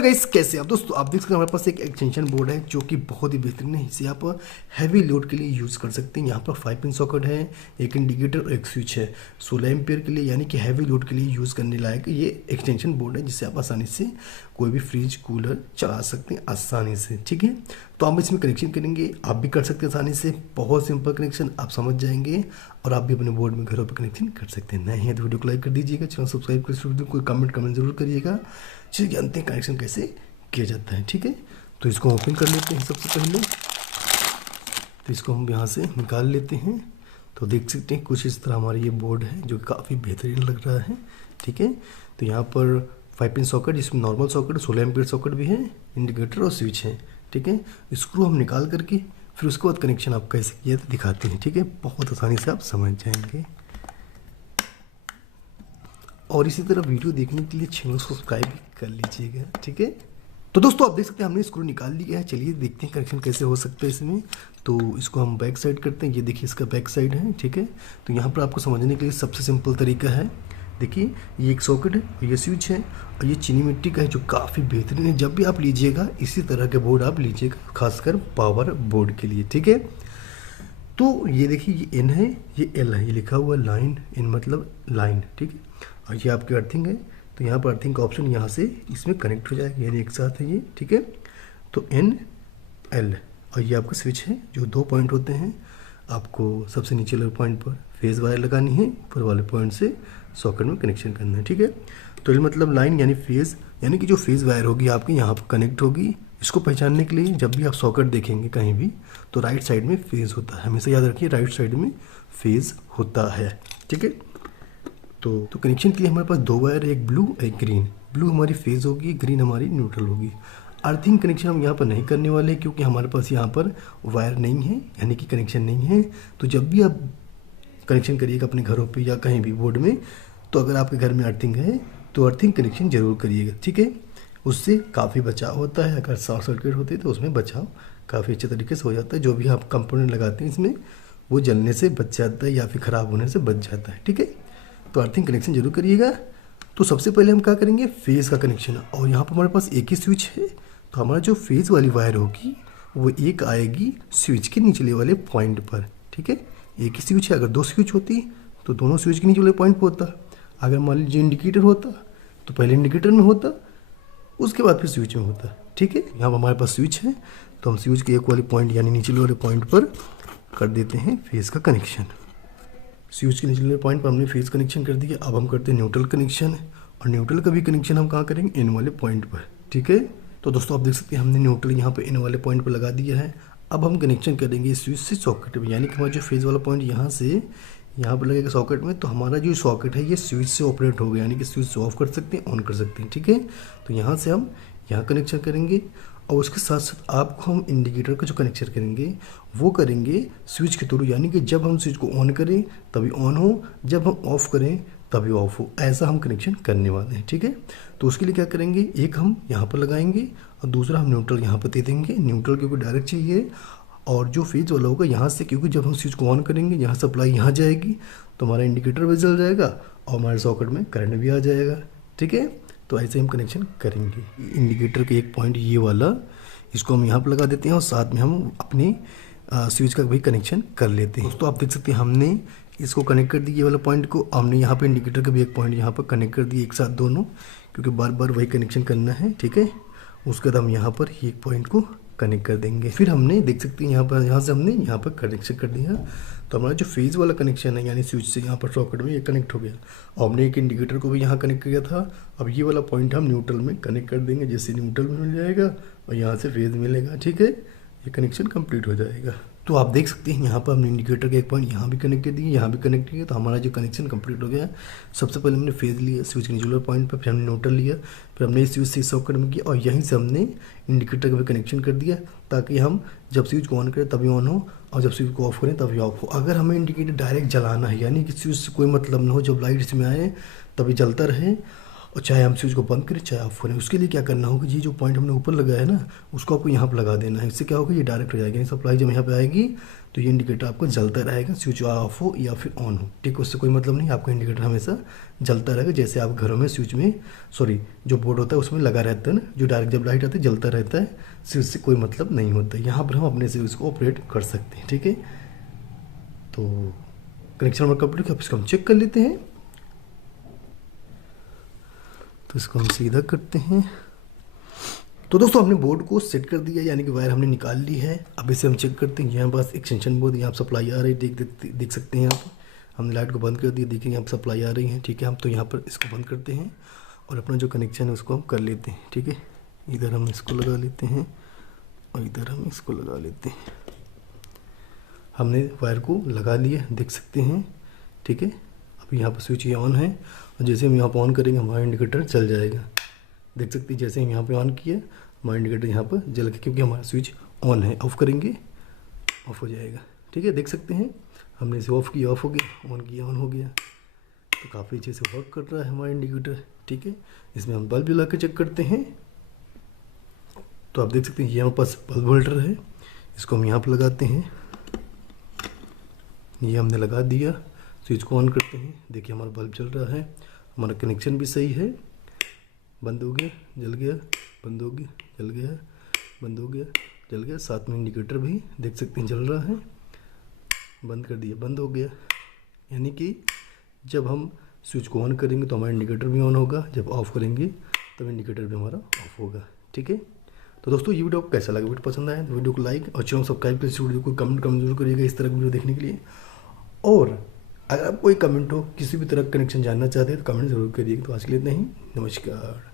Hello guys, कैसे आप दोस्तों। आप देख सकते हैं हमारे पास एक एक्सटेंशन बोर्ड है जो कि बहुत ही बेहतरीन है। इसे आप हैवी लोड के लिए यूज़ कर सकते हैं। यहाँ पर 5 पिन सॉकेट है, एक इंडिकेटर और एक स्विच है 16 एम्पियर के लिए, यानी कि हैवी लोड के लिए यूज़ करने लायक ये एक्सटेंशन बोर्ड है, जिससे आप आसानी से कोई भी फ्रिज कूलर चला सकते हैं आसानी से। ठीक है, तो हम इसमें कनेक्शन करेंगे, आप भी कर सकते हैं आसानी से। बहुत सिंपल कनेक्शन, आप समझ जाएंगे और आप भी अपने बोर्ड में घरों पर कनेक्शन कर सकते हैं। नए हैं तो वीडियो को लाइक कर दीजिएगा, चैनल सब्सक्राइब कर, कोई कमेंट जरूर करिएगा। चलिए जानते हैं कनेक्शन कैसे किया जाता है। ठीक है, तो इसको ओपन कर लेते हैं। सबसे पहले तो इसको हम यहाँ से निकाल लेते हैं। तो देख सकते हैं कुछ इस तरह हमारा ये बोर्ड है जो काफ़ी बेहतरीन लग रहा है। ठीक है, तो यहाँ पर 5 पिन सॉकेट, जिसमें नॉर्मल सॉकेट 16 एम्पियर सॉकेट भी है, इंडिकेटर और स्विच है। ठीक है, स्क्रू हम निकाल करके फिर उसके बाद कनेक्शन आप कैसे किया तो दिखाते हैं। ठीक है, बहुत आसानी से आप समझ जाएंगे। और इसी तरह वीडियो देखने के लिए चैनल सब्सक्राइब भी कर लीजिएगा। ठीक है, तो दोस्तों आप देख सकते हैं हमने स्क्रू निकाल लिया है। चलिए देखते हैं कनेक्शन कैसे हो सकता है इसमें। तो इसको हम बैक साइड करते हैं। ये देखिए इसका बैक साइड है। ठीक है, तो यहाँ पर आपको समझने के लिए सबसे सिंपल तरीका है। देखिए ये एक सॉकेट है और ये स्विच है और ये चीनी मिट्टी का है जो काफ़ी बेहतरीन है। जब भी आप लीजिएगा इसी तरह के बोर्ड आप लीजिएगा, खासकर पावर बोर्ड के लिए। ठीक है, तो ये देखिए ये एन है, ये एल है, ये लिखा हुआ लाइन, इन मतलब लाइन। ठीक है, और ये आपकी अर्थिंग है। तो यहाँ पर अर्थिंग का ऑप्शन यहाँ से इसमें कनेक्ट हो जाएगा, यानी एक साथ है ये। ठीक है, तो एन एल और ये आपका स्विच है जो 2 पॉइंट होते हैं। आपको सबसे नीचे वाले पॉइंट पर फेज़ वायर लगानी है, ऊपर वाले पॉइंट से सॉकेट में कनेक्शन करना है। ठीक है, तो ये मतलब लाइन यानी फेज़, यानी कि जो फेज़ वायर होगी आपकी यहाँ पर कनेक्ट होगी। इसको पहचानने के लिए जब भी आप सॉकेट देखेंगे कहीं भी तो राइट साइड में फेज़ होता है। हमेशा याद रखिए राइट साइड में फेज़ होता है। ठीक है, तो कनेक्शन के लिए हमारे पास 2 वायर, एक ब्लू एक ग्रीन। ब्लू हमारी फेज़ होगी, ग्रीन हमारी न्यूट्रल होगी। अर्थिंग कनेक्शन हम यहाँ पर नहीं करने वाले क्योंकि हमारे पास यहाँ पर वायर नहीं है, यानी कि कनेक्शन नहीं है। तो जब भी आप कनेक्शन करिएगा अपने घरों पे या कहीं भी बोर्ड में, तो अगर आपके घर में अर्थिंग है तो अर्थिंग कनेक्शन जरूर करिएगा। ठीक है, उससे काफ़ी बचाव होता है। अगर शॉर्ट सर्किट होते तो उसमें बचाव काफ़ी अच्छे तरीके से हो जाता है। जो भी आप कंपोनेंट लगाते हैं इसमें वो जलने से बच जाता है या फिर ख़राब होने से बच जाता है। ठीक है, तो अर्थिंग कनेक्शन जरूर करिएगा। तो सबसे पहले हम क्या करेंगे, फेज़ का कनेक्शन। और यहाँ पर हमारे पास एक ही स्विच है, तो हमारा जो फेज़ वाली वायर होगी वो एक आएगी स्विच के निचले वाले पॉइंट पर। ठीक है, एक ही स्विच है, अगर 2 स्विच होती तो दोनों स्विच के नीचे वाले पॉइंट पर होता। अगर मान लीजिए इंडिकेटर होता तो पहले इंडिकेटर में होता, उसके बाद फिर स्विच में होता। ठीक है, यहाँ पर हमारे पास स्विच है तो हम स्विच के एक वाले पॉइंट यानी निचले वाले पॉइंट पर कर देते हैं फेज़ का कनेक्शन। स्विच के निचले पॉइंट पर हमने फेज़ कनेक्शन कर दिया। अब हम करते हैं न्यूट्रल कनेक्शन, और न्यूट्रल का भी कनेक्शन हम कहाँ करेंगे, इन वाले पॉइंट पर। ठीक है, तो दोस्तों आप देख सकते हैं हमने न्यूट्रल यहाँ पर इन वाले पॉइंट पर लगा दिया है। अब हम कनेक्शन करेंगे स्विच से सॉकेट में, यानी कि हमारा जो फेज़ वाला पॉइंट यहाँ से यहाँ पर लगेगा सॉकेट में। तो हमारा जो सॉकेट है ये स्विच से ऑपरेट हो गया, यानी कि स्विच से ऑफ कर सकते हैं, ऑन कर सकते हैं। ठीक है, तो यहाँ से हम यहाँ कनेक्शन करेंगे और उसके साथ साथ आपको हम इंडिकेटर का जो कनेक्शन करेंगे वो करेंगे स्विच के थ्रू, यानी कि जब हम स्विच को ऑन करें तभी ऑन हो, जब हम ऑफ़ करें तभी ऑफ हो, ऐसा हम कनेक्शन करने वाले हैं। ठीक है, तो उसके लिए क्या करेंगे, एक हम यहाँ पर लगाएंगे और दूसरा हम न्यूट्रल यहाँ पर दे देंगे। न्यूट्रल क्योंकि डायरेक्ट चाहिए, और जो फेज़ वाला होगा यहाँ से, क्योंकि जब हम स्विच को ऑन करेंगे यहाँ सप्लाई यहाँ जाएगी तो हमारा इंडिकेटर भी जल जाएगा और हमारे सॉकेट में करंट भी आ जाएगा। ठीक है, तो ऐसे हम कनेक्शन करेंगे। इंडिकेटर के एक पॉइंट ये वाला, इसको हम यहाँ पर लगा देते हैं और साथ में हम अपने स्विच का भी कनेक्शन कर लेते हैं। तो आप देख सकते हैं हमने इसको कनेक्ट कर दिया ये वाला पॉइंट को। हमने यहाँ पे इंडिकेटर का भी एक पॉइंट यहाँ पर कनेक्ट कर दिया एक साथ दोनों, क्योंकि बार बार वही कनेक्शन करना है। ठीक है, उसके बाद हम यहाँ पर एक पॉइंट को कनेक्ट कर देंगे। फिर हमने देख सकते हैं यहाँ से हमने यहाँ पर कनेक्शन कर दिया। तो हमारा जो फेज़ वाला कनेक्शन है यानी स्विच से यहाँ पर सॉकेट में ये कनेक्ट हो गया। और हमने एक इंडिकेटर को भी यहाँ कनेक्ट किया था। अब ये वाला पॉइंट हम न्यूट्रल में कनेक्ट कर देंगे, जैसे न्यूट्रल में मिल जाएगा और यहाँ से फेज़ मिलेगा। ठीक है, ये कनेक्शन कंप्लीट हो जाएगा। तो आप देख सकते हैं यहाँ पर हमने इंडिकेटर का एक पॉइंट यहाँ भी कनेक्ट कर दिया, यहाँ भी कनेक्ट किया, तो हमारा जो कनेक्शन कंप्लीट हो गया। सबसे पहले हमने फेज़ लिया स्विच के निचले पॉइंट पर, फिर हमने न्यूट्रल लिया, फिर हमने स्विच से सॉकेट में किया और यहीं से हमने इंडिकेटर का भी कनेक्शन कर दिया, ताकि हम जब स्विच को ऑन करें तभी ऑन हो और जब स्विच को ऑफ करें तभी ऑफ हो। अगर हमें इंडिकेटर डायरेक्ट जलाना है, यानी कि स्विच से कोई मतलब ना हो, जब लाइट इसमें आए तभी जलता रहे और चाहे हम स्विच को बंद करें चाहे ऑफ करें, उसके लिए क्या करना होगा, ये जो पॉइंट हमने ऊपर लगाया है ना उसको आपको यहाँ पर लगा देना है। इससे क्या होगा, ये डायरेक्ट हो जाएगा, सप्लाई जब यहाँ पे आएगी तो ये इंडिकेटर आपको जलता रहेगा, स्विच ऑफ हो या फिर ऑन हो, ठीक है। उससे कोई मतलब नहीं, आपका इंडिकेटर हमेशा जलता रहेगा, जैसे आप घरों में स्विच में जो बोर्ड होता है उसमें लगा रहता है ना, जो डायरेक्ट जब लाइट आती है जलता रहता है, स्विच से कोई मतलब नहीं होता। यहाँ पर हम अपने से उसको ऑपरेट कर सकते हैं, ठीक है। तो कनेक्शन हमारा कंप्लीट है, अब इसको हम चेक कर लेते हैं। तो इसको हम सीधा करते हैं। तो दोस्तों हमने बोर्ड को सेट कर दिया, यानी कि वायर हमने निकाल ली है। अब इसे हम चेक करते हैं। यहाँ पास एक्सटेंशन बोर्ड, यहाँ सप्लाई आ रही है, देख सकते हैं आप। हमने लाइट को बंद कर दिया, देखिए यहाँ पर सप्लाई आ रही है, ठीक है। हम तो यहाँ पर इसको बंद करते हैं और अपना जो कनेक्शन है उसको हम कर लेते हैं, ठीक है। इधर हम इसको लगा लेते हैं और इधर हम इसको लगा लेते हैं। हमने वायर को लगा लिया, देख सकते हैं, ठीक है। अब यहाँ पर स्विच ये ऑन है और जैसे हम यहाँ पर ऑन करेंगे हमारा इंडिकेटर चल जाएगा, देख सकते हैं। जैसे हम यहाँ पे ऑन किया हमारा इंडिकेटर यहाँ पर जल गया, क्योंकि हमारा स्विच ऑन है। ऑफ़ करेंगे ऑफ हो जाएगा, ठीक है, देख सकते हैं। हमने इसे ऑफ़ किया ऑफ हो गया, ऑन किया ऑन हो गया। तो काफ़ी अच्छे से वर्क कर रहा है हमारा इंडिकेटर, ठीक है। इसमें हम बल्ब जला के चेक करते हैं। तो आप देख सकते हैं ये हमारे पास बल्ब होल्डर है, इसको हम यहाँ पर लगाते हैं। ये हमने लगा दिया, स्विच को ऑन करते हैं, देखिए हमारा बल्ब चल रहा है, हमारा कनेक्शन भी सही है। बंद हो गया, जल गया, बंद हो गया, जल गया, बंद हो गया, जल गया। साथ में इंडिकेटर भी देख सकते हैं जल रहा है। बंद कर दिया, बंद हो गया। यानी कि जब हम स्विच को ऑन करेंगे तो हमारा इंडिकेटर भी ऑन होगा, जब ऑफ़ करेंगे तब इंडिकेटर भी हमारा ऑफ होगा, ठीक है। तो दोस्तों ये वीडियो आपको कैसा लगा, वीडियो पसंद आया तो वीडियो को लाइक और चैनल सब्सक्राइब कर, इस वीडियो को कमेंट जरूर करिएगा इस तरह की वीडियो देखने के लिए। और अगर आप कोई कमेंट हो, किसी भी तरह का कनेक्शन जानना चाहते हैं तो कमेंट जरूर करिएगा। तो आज के लिए इतना ही, नमस्कार।